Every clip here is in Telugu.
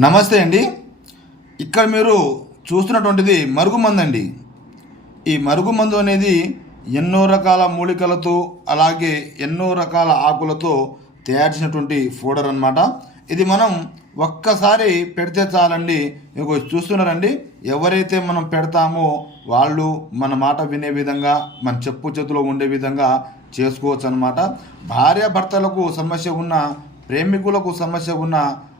నమస్తే అండి. ఇక్కడ మీరు చూస్తున్నటువంటిది మరుగుమందు అండి ఈ మరుగుమందు అనేది ఎన్నో రకాల మూలికలతో అలాగే ఎన్నో రకాల ఆకులతో తయారు చేసినటువంటి ఫోడర్ అన్నమాట. ఇది మనం ఒక్కసారి పెడితే చాలండి. మీకు చూస్తున్నారండి. ఎవరైతే మనం పెడతామో వాళ్ళు మన మాట వినే విధంగా మన చెప్పు చేతిలో ఉండే విధంగా చేసుకోవచ్చు అనమాట భార్యాభర్తలకు సమస్య ఉన్న ప్రేమికులకు సమస్య ఉన్న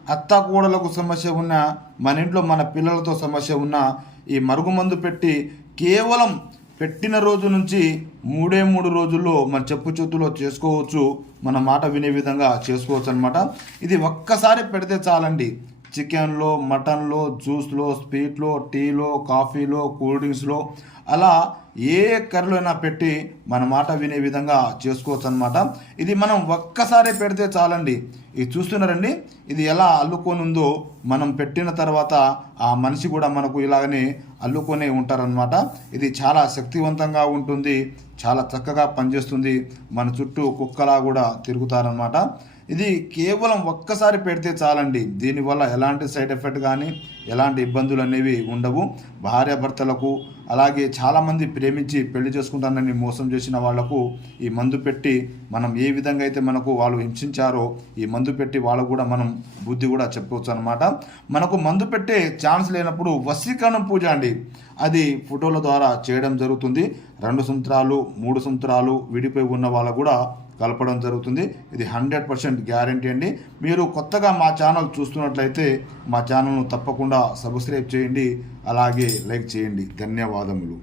అత్త కూడలకు సమస్య ఉన్న మన ఇంట్లో మన పిల్లలతో సమస్య ఉన్న ఈ మరుగుమందు పెట్టి కేవలం పెట్టిన రోజు నుంచి మూడే మూడు రోజుల్లో మన చెప్పు చేతులో చేసుకోవచ్చు మన మాట వినే విధంగా చేసుకోవచ్చు అనమాట ఇది ఒక్కసారి పెడితే చాలండి. చికెన్లో మటన్లో జ్యూస్లో స్వీట్లో టీలో కాఫీలో కూల్ డ్రింక్స్లో అలా ఏ కర్రలైనా అయినా పెట్టి మన మాట వినే విధంగా చేసుకోవచ్చు అనమాట ఇది మనం ఒక్కసారి పెడితే చాలండి. ఇది చూస్తున్నారండి? ఇది ఎలా అల్లుకొని ఉందో మనం పెట్టిన తర్వాత ఆ మనిషి కూడా మనకు ఇలాగనే అల్లుకొనే ఉంటారనమాట ఇది చాలా శక్తివంతంగా ఉంటుంది చాలా చక్కగా పనిచేస్తుంది. మన చుట్టూ కుక్కలా కూడా తిరుగుతారనమాట ఇది కేవలం ఒక్కసారి పెడితే చాలండి. దీనివల్ల ఎలాంటి సైడ్ ఎఫెక్ట్ కానీ ఎలాంటి ఇబ్బందులు అనేవి ఉండవు. భార్యాభర్తలకు అలాగే చాలామంది ప్రేమించి పెళ్ళి చేసుకుంటానని మోసం చేసిన వాళ్ళకు ఈ మందు పెట్టి మనం ఏ విధంగా అయితే మనకు వాళ్ళు హింసించారో ఈ మందు పెట్టి వాళ్ళకు కూడా మనం బుద్ధి కూడా చెప్పవచ్చు అనమాట మనకు మందు పెట్టే ఛాన్స్ లేనప్పుడు వశీకరణం పూజ అండి. అది ఫోటోల ద్వారా చేయడం జరుగుతుంది. రెండు సంవత్సరాలు మూడు సంవత్సరాలు విడిపోయి ఉన్న వాళ్ళు కూడా కలపడం జరుగుతుంది. ఇది హండ్రెడ్ పర్సెంట్ గ్యారంటీ అండి. మీరు కొత్తగా మా ఛానల్ చూస్తున్నట్లయితే మా ఛానల్ను తప్పకుండా సబ్స్క్రైబ్ చేయండి. అలాగే లైక్ చేయండి. ధన్యవాదములు.